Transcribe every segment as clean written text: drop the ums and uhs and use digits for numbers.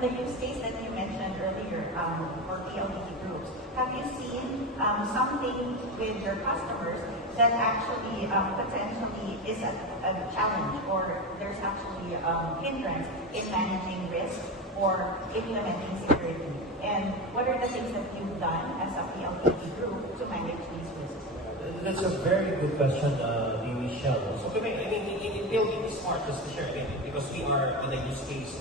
the use case that you mentioned earlier for PLDT groups, have you seen something with your customers that actually potentially is a challenge, or there's actually hindrance in managing risk or implementing security? And what are the things that you've done as a PLDT group to manage these risks? That's a very good question, Michelle. So today, I mean, in PLDT Smart, just to share again, because we are on a use case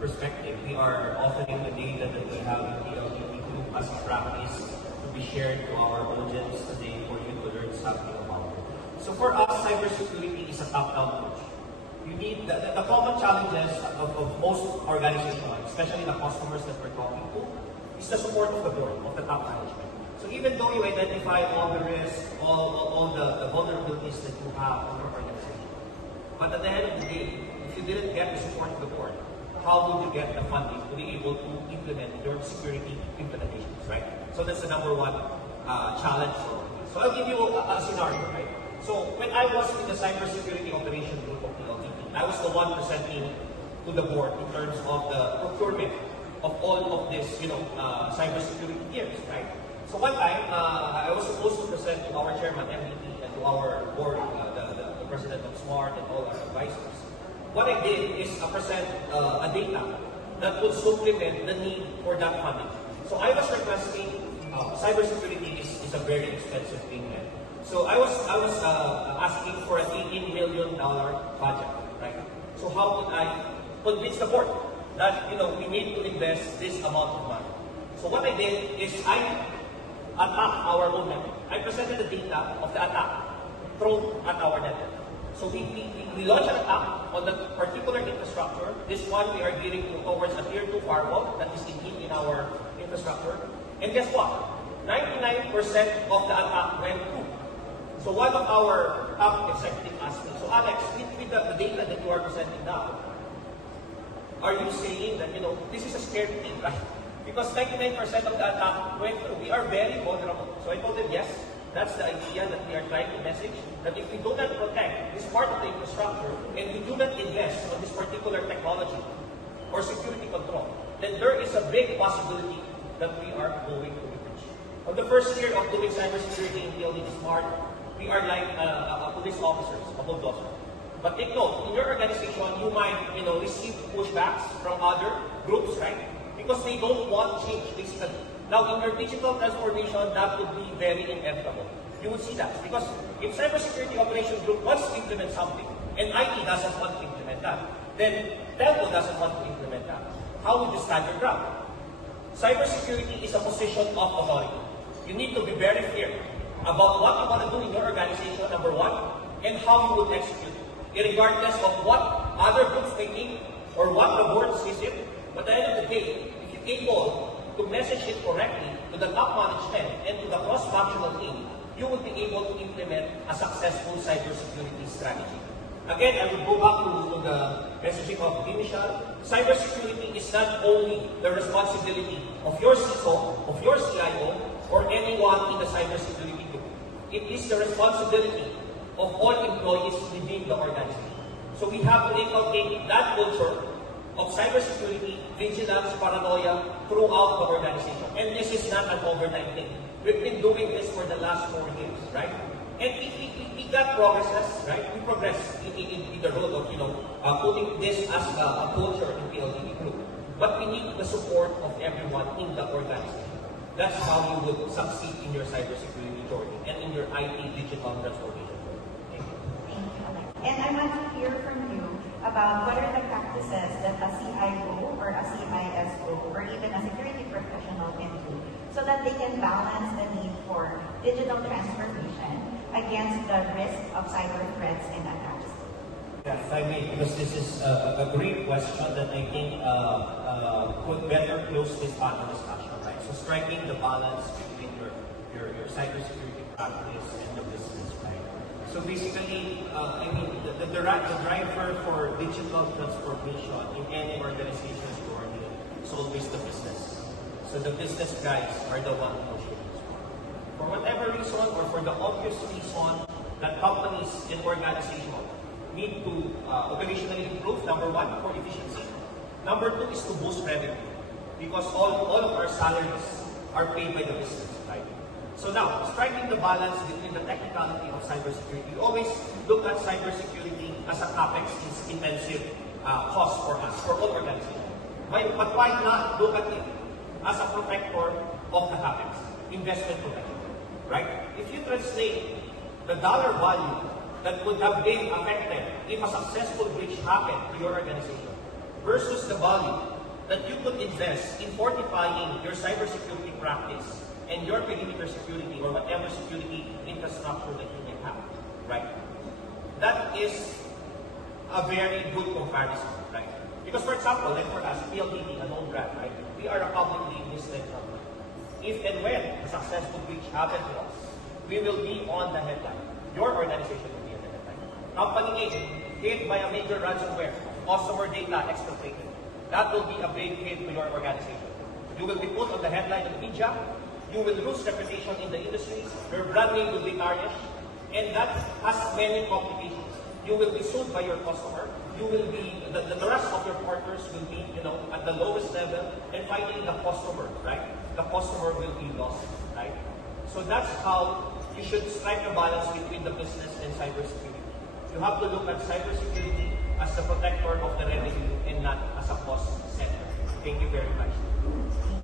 perspective, we are offering the data that we have in PLDT group as a practice to be shared to our audience today for you to learn something about it. So for us, cybersecurity is a top-down approach. You need the common challenges of most organizations, especially the customers that we're talking to, is the support of the board, of the top management. So even though you identify all the risks, all the vulnerabilities that you have in your organization, but at the end of the day, if you didn't get the support of the board, how would you get the funding to be able to implement your security implementations, right? So that's the number one challenge for me. So I'll give you a scenario, right? So when I was in the cybersecurity operation group of PLDT, I was the one presenting to the board in terms of the procurement of all of this, cybersecurity gears, right? So one time, I was supposed to present to our chairman, MVP, and to our board, the president of SMART and all our advisors. What I did is present a data that would supplement the need for that funding. So I was requesting, cybersecurity is a very expensive thing. So I was asking for an $18 million budget, right? So how could I convince the board that we need to invest this amount of money? So what I did is I attacked our own network. I presented the data of the attack thrown at our network. So we launched an attack on the particular infrastructure. This one we are gearing towards a tier 2 firewall that is indeed in our infrastructure. And guess what? 99% of the attack went through. So one of our top executives asked me, so Alex, with the data that you are presenting now, are you saying that this is a scary thing, right? Because 99% of the attack went through. We are very vulnerable. So I told them, yes, that's the idea that we are trying to message, that if we do not protect this part of the infrastructure and we do not invest on this particular technology or security control, then there is a big possibility that we are going to be breached. On the first year of doing cybersecurity in PLDT Smart, we are like police officers, a bulldozer. But take note, in your organization, you might receive pushbacks from other groups, right? Because they don't want change, basically. Now, in your digital transformation, that would be very inevitable. You would see that. Because if cybersecurity operation group wants to implement something, and IT doesn't want to implement that, then telco doesn't want to implement that. How would you stand your ground? Cybersecurity is a position of authority. You need to be very clear about what you want to do in your organization, number one, and how you would execute it, regardless of what other groups may think or what the board sees it. But at the end of the day, if you're able to message it correctly to the top management and to the cross-functional team, you will be able to implement a successful cybersecurity strategy. Again, I will go back to the messaging of Michelle. Cybersecurity is not only the responsibility of your CISO, of your CIO, or anyone in the cybersecurity group. It is the responsibility of all employees within the organization. So we have to inculcate that culture of cybersecurity, vigilance, paranoia throughout the organization. And this is not an overnight thing. We've been doing this for the last 4 years, right? And we got progresses, right? We progress in the road of, putting this as a culture in PLDT group. But we need the support of everyone in the organization. That's how you would succeed in your cybersecurity journey and in your IT digital transformation journey. Thank you. Thank you, Alex. And I want to hear from you about what are the practices that a CIO or a CISO or even a security professional can do so that they can balance the need for digital transformation against the risk of cyber threats and attacks. Yeah, if I may, because this is a great question that I think could better close this panel discussion, right? So striking the balance between your cybersecurity practice and the business, right? So basically, the driver for digital transformation in any organization's journey is always the business. So the business guys are the ones pushing this one. For whatever reason, or for the obvious reason that companies and organizations need to operationally improve, number one, for efficiency. Number two is to boost revenue, because all of our salaries are paid by the business, right? So now, striking the balance between the technicality of cybersecurity, we always look at cybersecurity as a capex intensive cost for us, for all organizations. But why not look at it as a protector of the capex, investment protection, right? If you translate the dollar value that would have been affected if a successful breach happened to your organization versus the value that you could invest in fortifying your cybersecurity practice and your perimeter security or whatever security infrastructure that you may have, right? That is a very good comparison, right? Because for example, like for us, PLDT, a known brand, right? We are a publicly listed company. If and when a successful breach happened to us, we will be on the headline. Your organization will be on the headline. Company A, hit by a major ransomware, customer data exploited. That will be a big hit to your organization. You will be put on the headline of the media. You will lose reputation in the industries. Your brand name will be tarnished. And that has many complications. You will be sued by your customer. You will be, the rest of your partners will be, at the lowest level. And finally, the customer, right? The customer will be lost, right? So that's how you should strike a balance between the business and cybersecurity. You have to look at cybersecurity as the protector of the revenue and not as a cost center. Thank you very much.